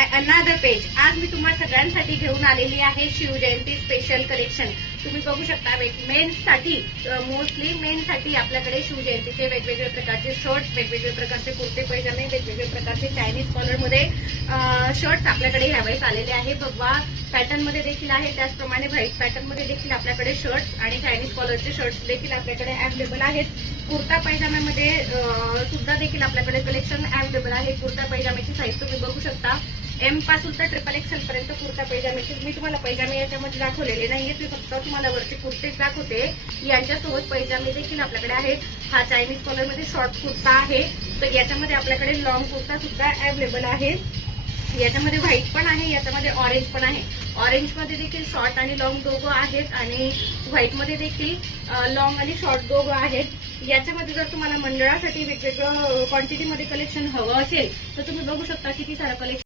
Another page. आज मी तुम्हा सगळ्यांसाठी घेऊन आलेली आहे शिवजयंती स्पेशल कलेक्शन. तुम्ही बघू शकता मेन्ससाठी, मोस्टली मेन्ससाठी आपल्याकडे शिवजयंतीचे वेगवेगळे प्रकारचे शर्ट्स, वेगवेगळे प्रकारचे कुर्ते पैजामे, वेगवेगळे प्रकारचे चायनीज कॉलरमध्ये शर्ट्स आपल्याकडे ह्यावेळेस आलेले आहे. भगवा पॅटर्न मध्ये देखील आहे, त्याचप्रमाणे व्हाईट पॅटर्न मध्ये देखील आपल्याकडे शर्ट्स आणि चायनीज कॉलरचे शर्ट्स देखील आपल्याकडे अवेलेबल आहेत. कुर्ता पैजाम्यामध्ये सुद्धा देखील आपल्याकडे कलेक्शन अवेलेबल आहे. कुर्ता पैजाम्याची साईज तुम्ही बघू शकता, एम पासून तर XXL पर्यंत कुर्ता पैजाम्याचे. मी तुम्हाला पैजामे याच्यामध्ये दाखवलेले नाहीये, ते फक्त तुम्हाला वरचे कुर्तेच दाखवते. यांच्यासोबत पैजामे देखील आपल्याकडे आहेत. हा चायनीज कॉलर मध्ये शॉर्ट कुर्ता आहे, तर याच्यामध्ये आपल्याकडे लॉंग कुर्ता सुद्धा अवेलेबल आहे. याच्यामध्ये व्हाईट पण आहे, याच्यामध्ये ऑरेंज पण आहे. ऑरेंज मध्ये देखील शॉर्ट आणि लॉंग दोघं आहेत आणि व्हाईट मध्ये देखील लॉंग आणि शॉर्ट दोघं आहेत. याच्यामध्ये जर तुम्हाला मंडळासाठी वेगवेगळं क्वांटिटीमध्ये कलेक्शन हवं असेल तर तुम्ही बघू शकता किती सारं कलेक्शन